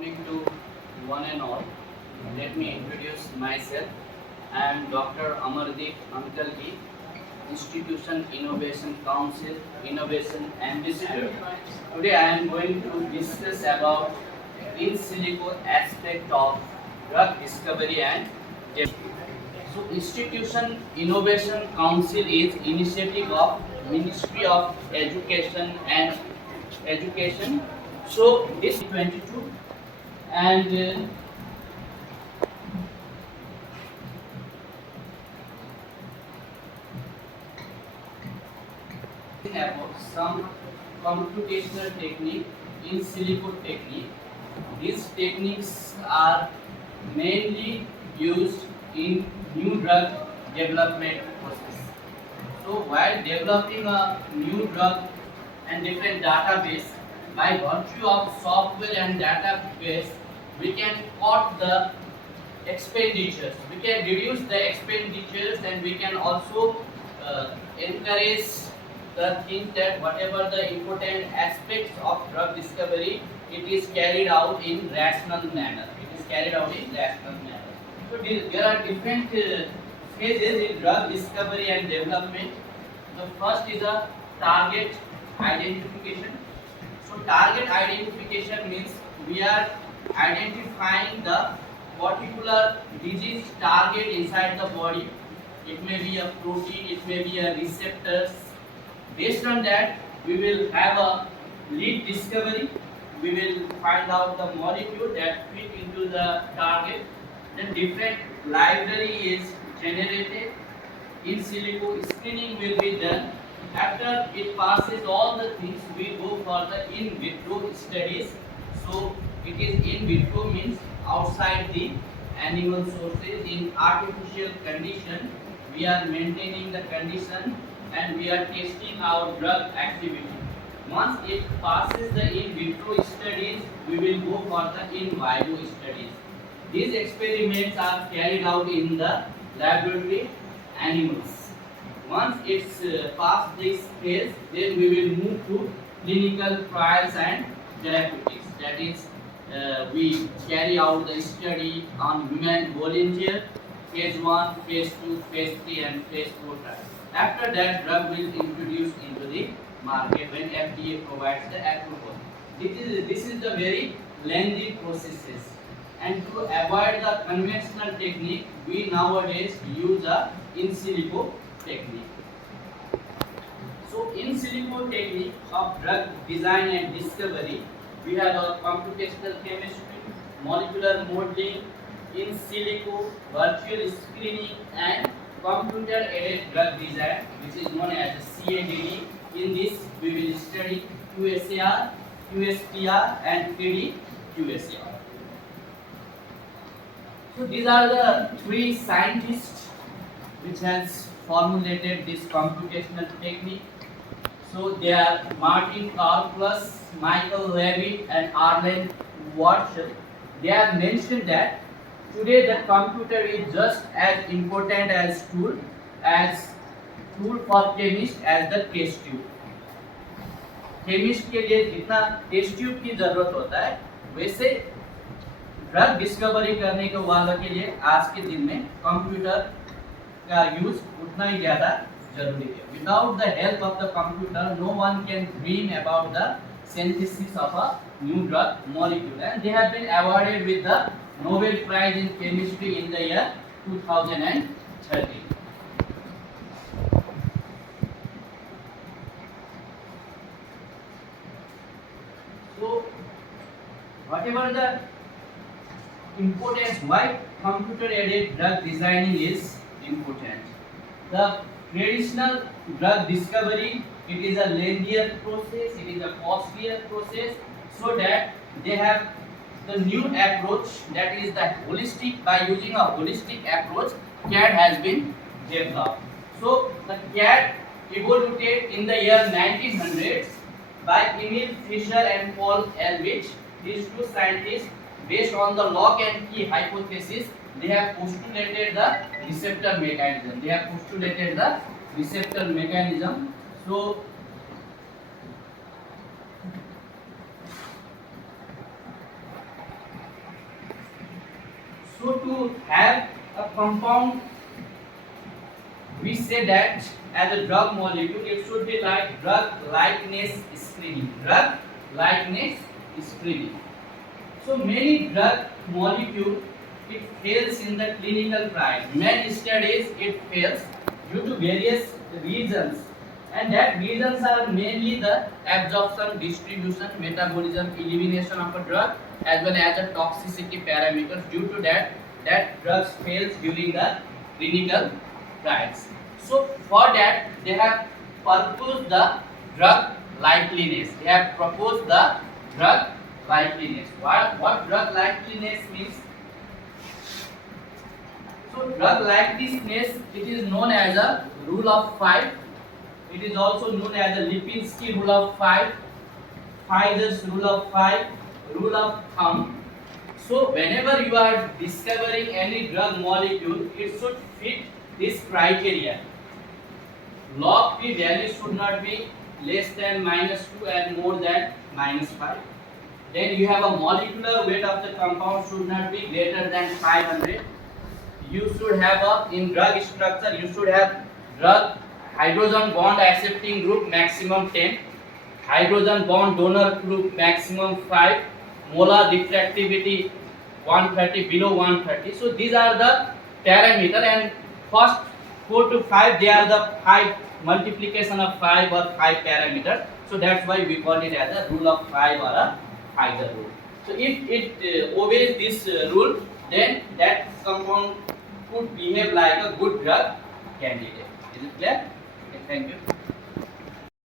Morning to one and all. Let me introduce myself. I am Dr. Amar Deep Ankalgi, Institution Innovation Council Innovation Ambassador. Today I am going to discuss about in silico aspect of drug discovery and development. So Institution Innovation Council is initiative of Ministry of Education and Education. So this 22 and about some computational technique in silico technique. These techniques are mainly used in new drug development process. So while developing a new drug and different database, by virtue of software and database, we can cut the expenditures. We can reduce the expenditures and we can also encourage the thing that whatever the important aspects of drug discovery, it is carried out in rational manner. It is carried out in rational manner. So there are different phases in drug discovery and development. The first is a target identification. So target identification means we are identifying the particular disease target inside the body. It may be a protein, it may be a receptors. Based on that, we will have a lead discovery. We will find out the molecule that fit into the target. Then different library is generated. In silico screening will be done. After it passes all the things, we go for the in vitro studies. So it is in vitro means outside the animal sources in artificial condition. We are maintaining the condition and we are testing our drug activity. Once it passes the in vitro studies, we will go for the in vivo studies. These experiments are carried out in the laboratory animals. Once it's past this phase, then we will move to clinical trials and therapeutics. That is, we carry out the study on human volunteer, phase 1, phase 2, phase 3 and phase 4 trials. After that, drug will introduce into the market when FDA provides the approval. This is the very lengthy processes. And to avoid the conventional technique, we nowadays use a in silico technique. So in silico technique of drug design and discovery, we have a computational chemistry, molecular modeling, in silico, virtual screening and computer aided drug design, which is known as CADD. In this, we will study QSAR, QSTR and QSAR. So these are the three scientists which has formulated this computational technique. So they are Martin Karplus, Michael Levitt and Arlen Watson. They have mentioned that today the computer is just as important as tool for chemist as the test tube. Chemist के लिए जितना test tube की जरूरत होता है, वैसे drug discovery करने के वालों के लिए आज के दिन में कंप्यूटर का यूज उतना ही ज्यादा जरूरी है. Without the help of the computer, no one can dream about the synthesis of a new drug molecule. And they have been awarded with the Nobel Prize in Chemistry in the year 2013. So, whatever the importance, why computer-aided drug designing is important. The traditional drug discovery, it is a lengthier process, it is a costlier process, so that they have the new approach, that is the holistic. By using a holistic approach, CAD has been developed. So the CAD evolved in the year 1900s by Emil Fischer and Paul Ehrlich. These two scientists, based on the lock and key hypothesis, they have postulated the receptor mechanism. So So to have a compound, we say that as a drug molecule, it should be like drug likeness screening. Drug likeness screening. So many drug molecule, it fails in the clinical trials. Many studies it fails due to various reasons, and that reasons are mainly the absorption, distribution, metabolism, elimination of a drug, as well as a toxicity parameters. Due to that drugs fails during the clinical trials. So for that they have proposed the drug likeliness. They have proposed the drug likeliness. What drug likeliness means? So drug likeliness, it is known as a rule of 5. It is also known as the Lipinski rule of 5, Pfizer's rule of 5, rule of thumb. So whenever you are discovering any drug molecule, it should fit this criteria. Log P value should not be less than -2 and more than -5. Then you have a molecular weight of the compound should not be greater than 500. You should have in drug structure, you should have drug hydrogen bond accepting group maximum 10, hydrogen bond donor group maximum 5, molar diffractivity 130, below 130. So these are the parameter, and first 4 to 5, they are the 5 multiplication of 5 or 5 parameters. So that's why we call it as a rule of 5 or a Pfizer rule. So if it obeys this rule, then that compound could behave like a good drug candidate. Is it clear? Okay, thank you.